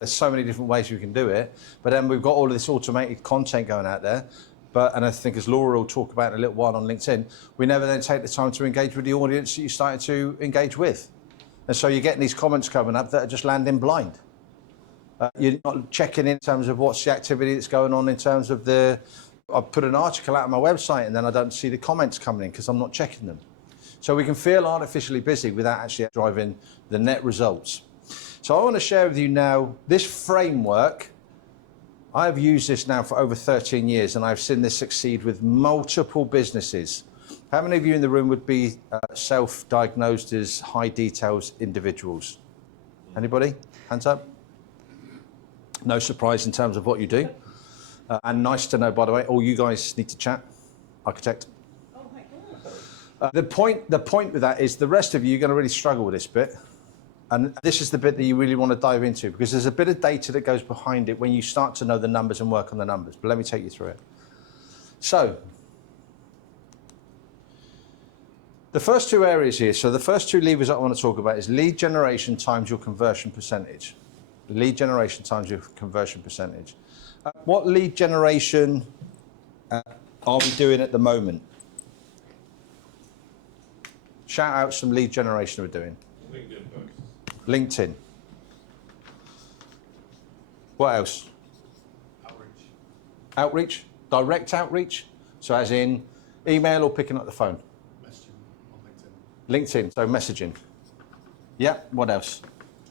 There's so many different ways we can do it, but then we've got all of this automated content going out there. And I think, as Laura will talk about in a little while on LinkedIn, we never then take the time to engage with the audience that you started to engage with. And so you're getting these comments coming up that are just landing blind. You're not checking in terms of what's the activity that's going on in terms of I put an article out on my website and then I don't see the comments coming in because I'm not checking them. So we can feel artificially busy without actually driving the net results. So I want to share with you now this framework. I've used this now for over 13 years and I've seen this succeed with multiple businesses. How many of you in the room would be self-diagnosed as high details individuals? Anybody? Hands up. No surprise in terms of what you do. And nice to know, by the way, all you guys need to chat. Architect. Oh my God. The point with that is the rest of you are going to really struggle with this bit. And this is the bit that you really want to dive into, because there's a bit of data that goes behind it when you start to know the numbers and work on the numbers. But let me take you through it. So, the first two areas here, so the first two levers I want to talk about is lead generation times your conversion percentage. Lead generation times your conversion percentage. What lead generation are we doing at the moment? Shout out some lead generation we're doing. LinkedIn posts. LinkedIn. What else? Outreach. Outreach? Direct outreach? So as in email or picking up the phone? Messaging on LinkedIn. LinkedIn, so messaging. Yeah, what else?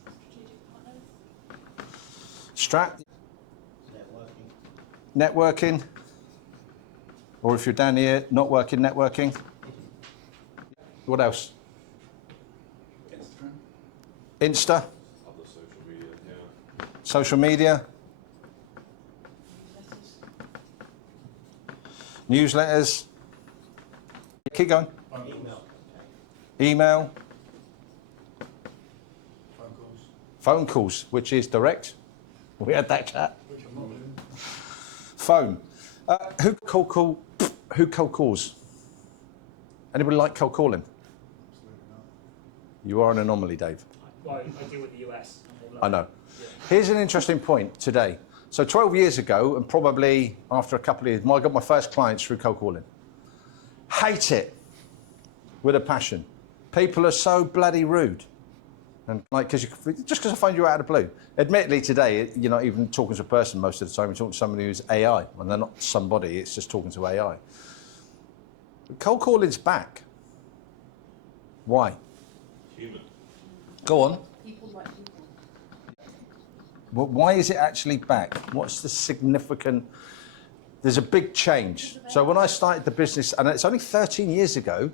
Strategic partners. Strat? Networking. Or if you're down here, not working, networking. What else? Instagram. Insta? Other social media, yeah. Social media? Newsletters? Keep going. Email? Phone calls. Phone calls, which is direct. We had that chat. Which I'm not doing. Phone. Who cold calls? Anybody like cold calling? Absolutely not. You are an anomaly, Dave. Well, I deal with the US. I know. Here's an interesting point today. So 12 years ago, and probably after a couple of years, I got my first clients through cold calling. Hate it with a passion. People are so bloody rude. And like, just because I find you out of the blue. Admittedly, today, you're not even talking to a person most of the time. You're talking to somebody who's AI. When they're not somebody, it's just talking to AI. But cold calling's back. Why? Human. Go on. People like people. Well, why is it actually back? What's the significant... There's a big change. So when I started the business, and it's only 13 years ago,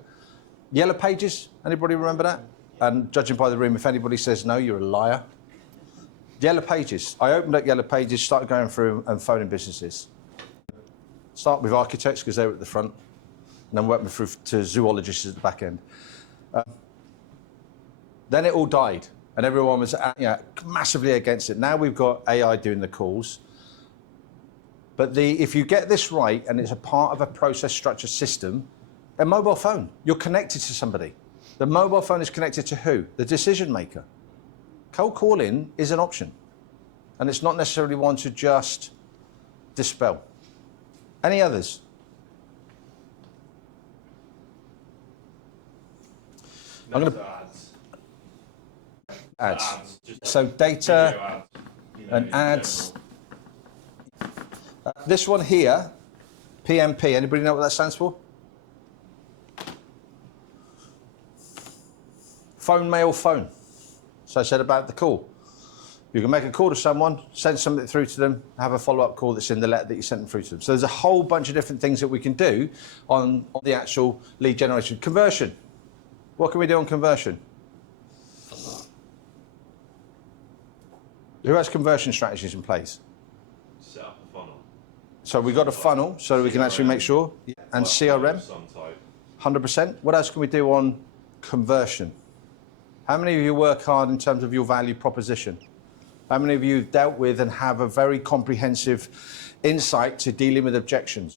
Yellow Pages, anybody remember that? And judging by the room, if anybody says no, you're a liar. Yellow Pages. I opened up Yellow Pages, started going through and phoning businesses. Start with architects, because they were at the front, and then worked me through to zoologists at the back end. Then it all died, and everyone was massively against it. Now we've got AI doing the calls. But if you get this right, and it's a part of a process structure system, a mobile phone, you're connected to somebody. The mobile phone is connected to who? The decision maker. Cold calling is an option, and it's not necessarily one to just dispel. Any others? I'm going to ads. Just So data video ads, you know, and in ads. general. This one here, PMP. Anybody know what that stands for? Phone, mail, phone. So I said about the call. You can make a call to someone, send something through to them, have a follow-up call that's in the letter that you sent them through to them. So there's a whole bunch of different things that we can do on the actual lead generation. Conversion. What can we do on conversion? Who has conversion strategies in place? Set up a funnel. So we've got a funnel so we can actually make sure. And CRM, Of some type. 100%. What else can we do on conversion? How many of you work hard in terms of your value proposition? How many of you have dealt with and have a very comprehensive insight to dealing with objections?